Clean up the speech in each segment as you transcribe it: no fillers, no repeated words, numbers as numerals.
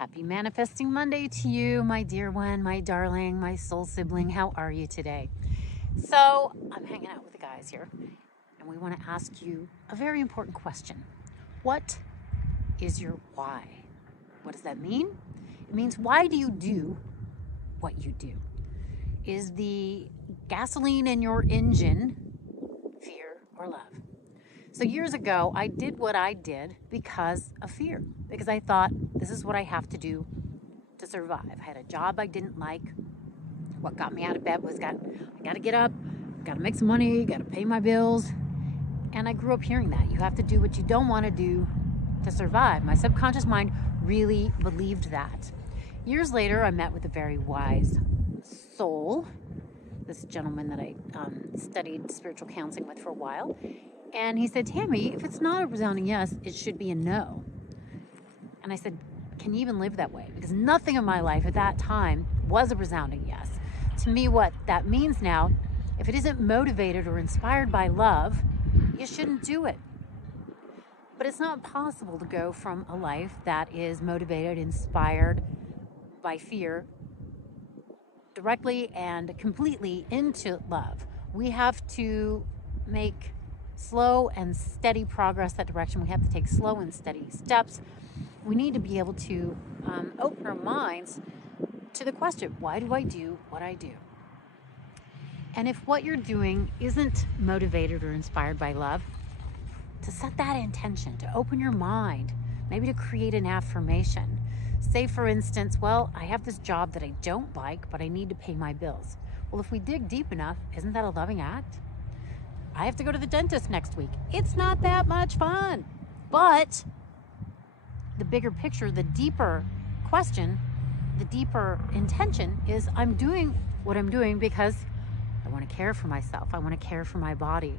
Happy Manifesting Monday to you, my dear one, my darling, my soul sibling. How are you today? So, I'm hanging out with the guys here, and we want to ask you a very important question. What is your why? What does that mean? It means, why do you do what you do? Is the gasoline in your engine fear or love? So years ago, I did what I did because of fear, because I thought this is what I have to do to survive. I had a job I didn't like. What got me out of bed was I got to get up, got to make some money, got to pay my bills. And I grew up hearing that. You have to do what you don't want to do to survive. My subconscious mind really believed that. Years later, I met with a very wise soul, this gentleman that I studied spiritual counseling with for a while. And he said, Tammy, if it's not a resounding yes, it should be a no. And I said, can you even live that way? Because nothing in my life at that time was a resounding yes. To me, what that means now, if it isn't motivated or inspired by love, you shouldn't do it. But it's not possible to go from a life that is motivated, inspired by fear, directly and completely into love. We have to make slow and steady progress that direction. We have to take slow and steady steps. We need to be able to open our minds to the question, why do I do what I do? And if what you're doing isn't motivated or inspired by love, to set that intention, to open your mind, maybe to create an affirmation. Say, for instance, well, I have this job that I don't like, but I need to pay my bills. Well, if we dig deep enough, isn't that a loving act? I have to go to the dentist next week. It's not that much fun. But the bigger picture, the deeper question, the deeper intention is I'm doing what I'm doing because I want to care for myself. I want to care for my body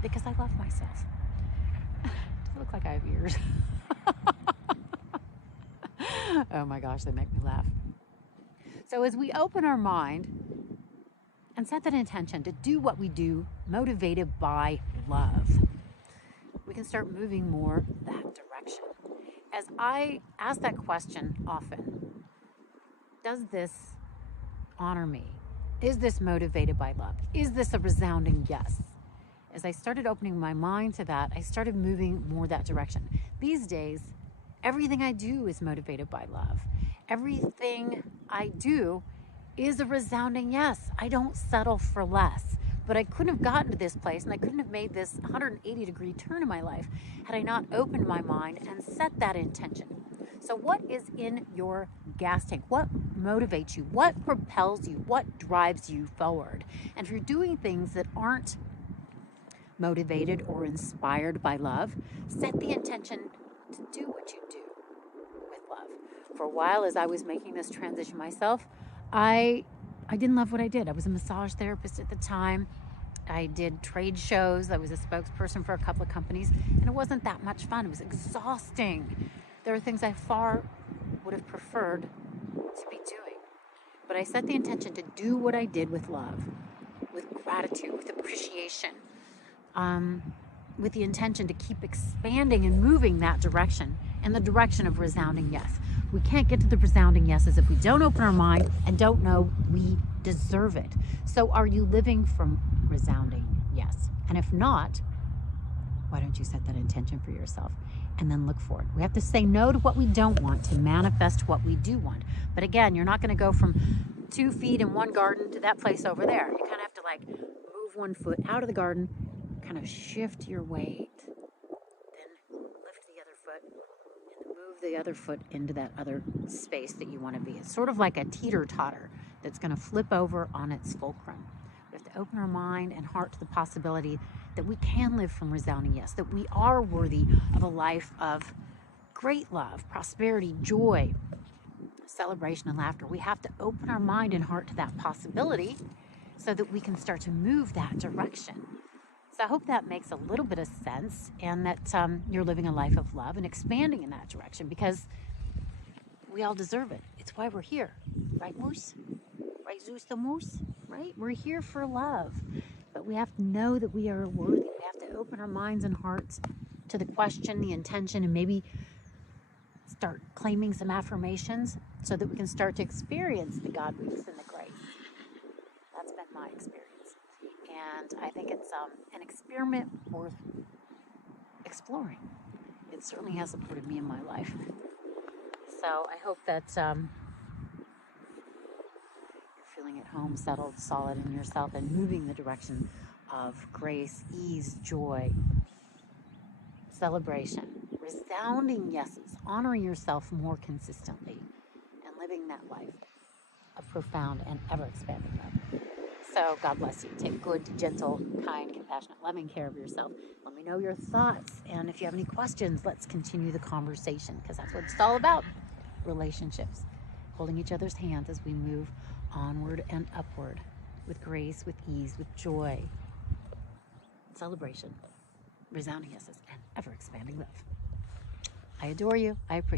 because I love myself. Does it look like I have ears? Oh my gosh, they make me laugh. So as we open our mind and set that intention to do what we do, motivated by love, we can start moving more that direction. As I ask that question often, does this honor me? Is this motivated by love? Is this a resounding yes? As I started opening my mind to that, I started moving more that direction. These days, everything I do is motivated by love. Everything I do is a resounding yes. I don't settle for less. But I couldn't have gotten to this place, and I couldn't have made this 180-degree turn in my life had I not opened my mind and set that intention. So what is in your gas tank? What motivates you? What propels you? What drives you forward? And if you're doing things that aren't motivated or inspired by love, set the intention to do what you do with love. For a while, as I was making this transition myself, I didn't love what I did. I was a massage therapist at the time. I did trade shows. I was a spokesperson for a couple of companies, and it wasn't that much fun. It was exhausting. There are things I far would have preferred to be doing. But I set the intention to do what I did with love, with gratitude, with appreciation, with the intention to keep expanding and moving that direction, in the direction of resounding yes. We can't get to the resounding yeses if we don't open our mind and don't know we deserve it. So are you living from resounding yes? And if not, why don't you set that intention for yourself and then look for it? We have to say no to what we don't want to manifest what we do want. But again, you're not going to go from 2 feet in one garden to that place over there. You kind of have to move one foot out of the garden, kind of shift your weight, then lift the other foot, and move the other foot into that other space that you want to be. It's sort of like a teeter-totter that's going to flip over on its fulcrum. We have to open our mind and heart to the possibility that we can live from resounding yes, that we are worthy of a life of great love, prosperity, joy, celebration, and laughter. We have to open our mind and heart to that possibility so that we can start to move that direction. So I hope that makes a little bit of sense, and that you're living a life of love and expanding in that direction, because we all deserve it. It's why we're here. Right, Moose? Right, Zeus the Moose? Right? We're here for love. But we have to know that we are worthy. We have to open our minds and hearts to the question, the intention, and maybe start claiming some affirmations so that we can start to experience the God winks and the grace. That's been my experience. And I think it's an experiment worth exploring. It certainly has supported me in my life. So I hope that you're feeling at home, settled, solid in yourself, and moving the direction of grace, ease, joy, celebration, resounding yeses, honoring yourself more consistently, and living that life of profound and ever-expanding love. So God bless you. Take good, gentle, kind, compassionate, loving care of yourself. Let me know your thoughts. And if you have any questions, let's continue the conversation, because that's what it's all about. Relationships. Holding each other's hands as we move onward and upward with grace, with ease, with joy, celebration, resounding yeses, and ever-expanding love. I adore you. I appreciate you.